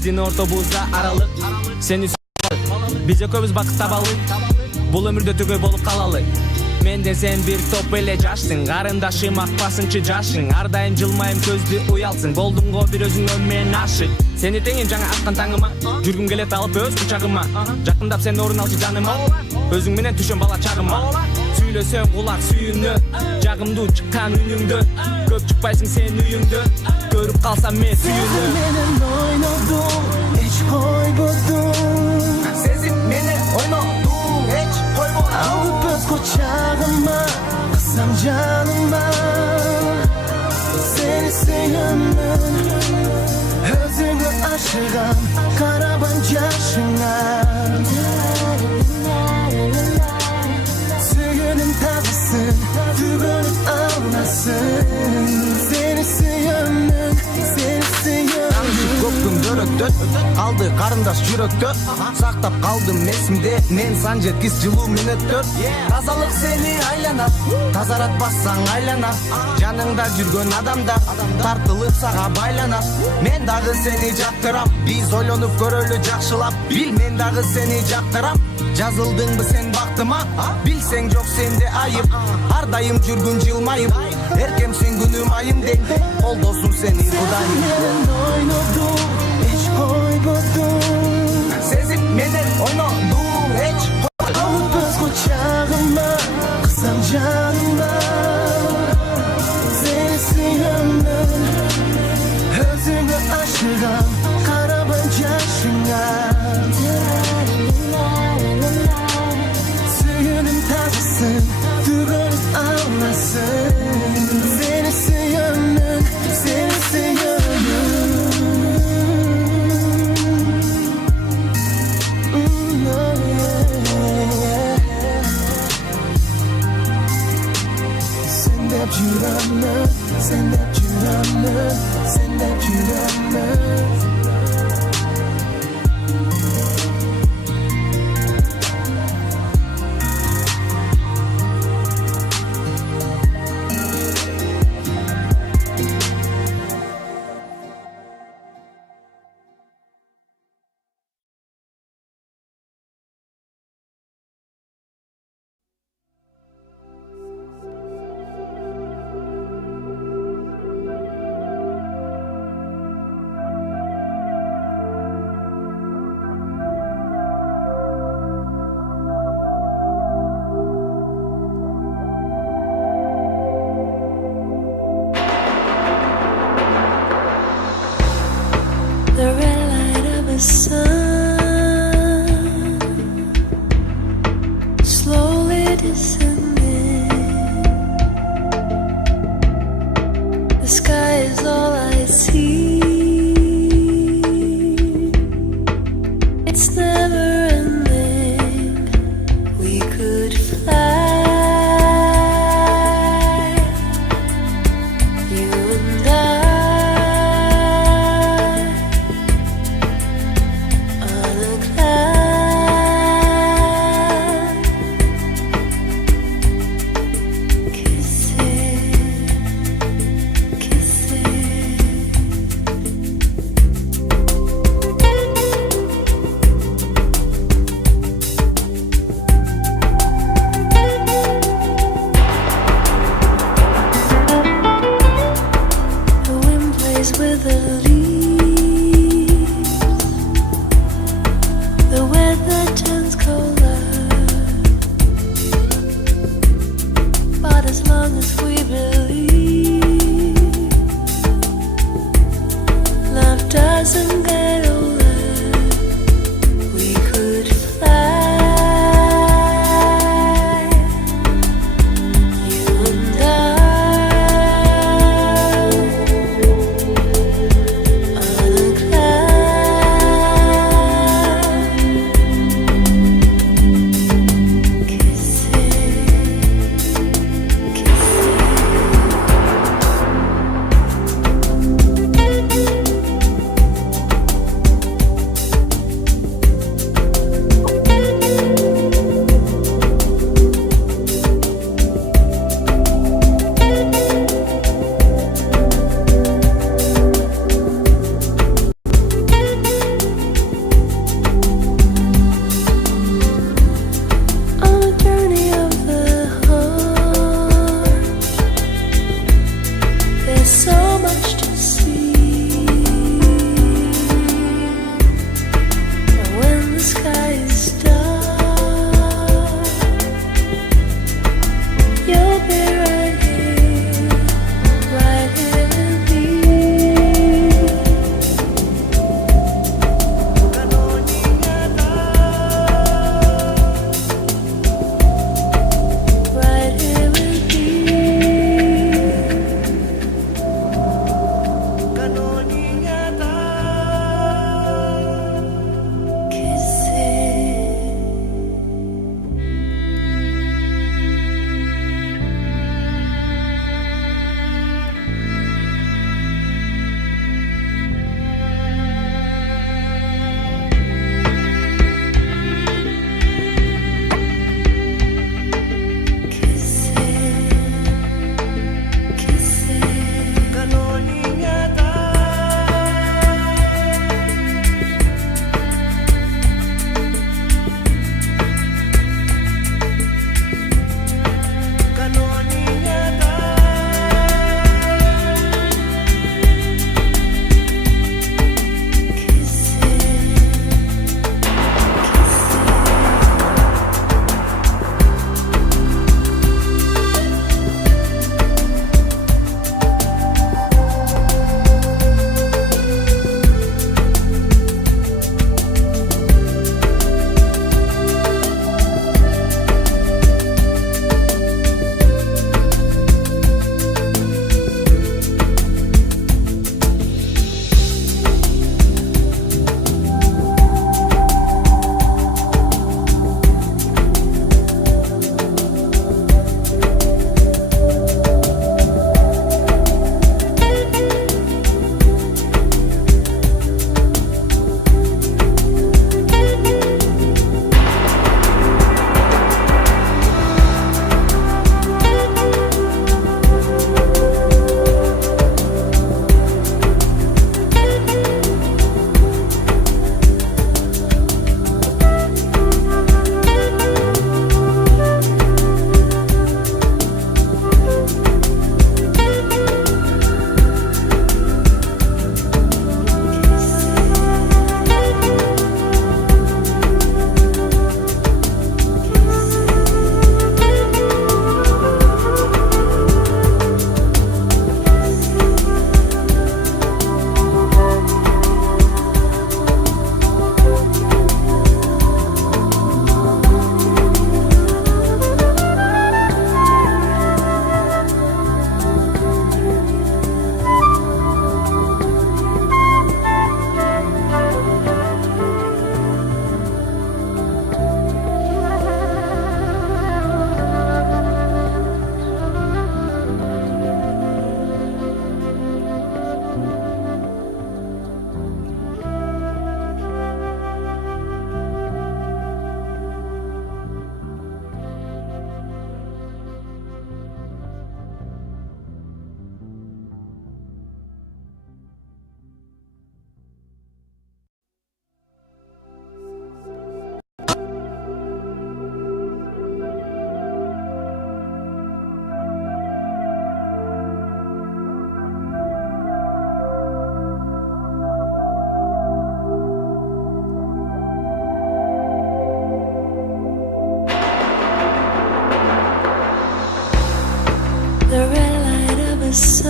Биздин ортобузда аралык. Сени биз экөөбүз бакыт табалы. Бул өмүрдө төгөй болуп калалы. Менден сен бир топ эле жашсың, карындашым акпасынчы жашың. Ар дайым жылмайым көздү уялсың, болдуң го бир өзүң мен ашык. Сени теңин жаңа аткан таңыма, жүргүм келет алып өз кучагыма. Жакындап сен орун алчы жаныма, өзүң менен түшөм бала чагыма. Сүйлөсөм кулак сүйүңдө, жагымдуу чыккан үнүңдө. Көп чыкпайсың сен үйүңдө, көрүп калсам мен сүйүнө. Менен ойнодум, эч койбодум. Сезип менен ойнодум, эч койбодум. Алып өз кучагыма, кысам жаныма. Сени сүйөмүн, өзүңө ашыгам, карабан жашыңа. Сүйгөнүм тазысын, түгөнүп алмасын. Сени сүйөмүн, сени сүйөмүн. Көктүм дөрөктөт, калды карындаш жүрөктө. Сактап калдым эсимде, мен сан жеткис жылуу мүнөттөр. Тазалык сени айланат, тазаратпасаң айланат. Жаныңда жүргөн адамдар тартылып сага байланат. Мен дагы сени жактырам, биз ойлонуп көрөлү жакшылап. Бил, мен дагы сени жактырам. Жазылдыңбы сен бактыма, билсең жок сенде айып. Ар дайым жүргүн жылмайып, эркемсиң күнүм айым дең. Колдосум сени кудайым. Менен ойнодум, эч койбодум. Сезип менен ойнодум, эч Алып өз кучагыма, кысам жаныма. Сени сүйөмүн, өзүңө ашыгам, карабан жашыңа. Сүйгөнүм тазысын, түгөнүп алмасын. Сени сүйөмүн, сени сүйөмүн. Sen деп жүрөмүн, sen деп жүрөмүн, sen деп жүрөмүн. The red light of a sun slowly descending. The sky is all I see. It's never ending. We could fly, you and I. With the leaves, the weather turns colder, but as long as we believe, love doesn't get older. We could fly, you and I. much to see. And when the sky is dark, you'll be right here with me. Right here with me. Kissing. The red light of a sun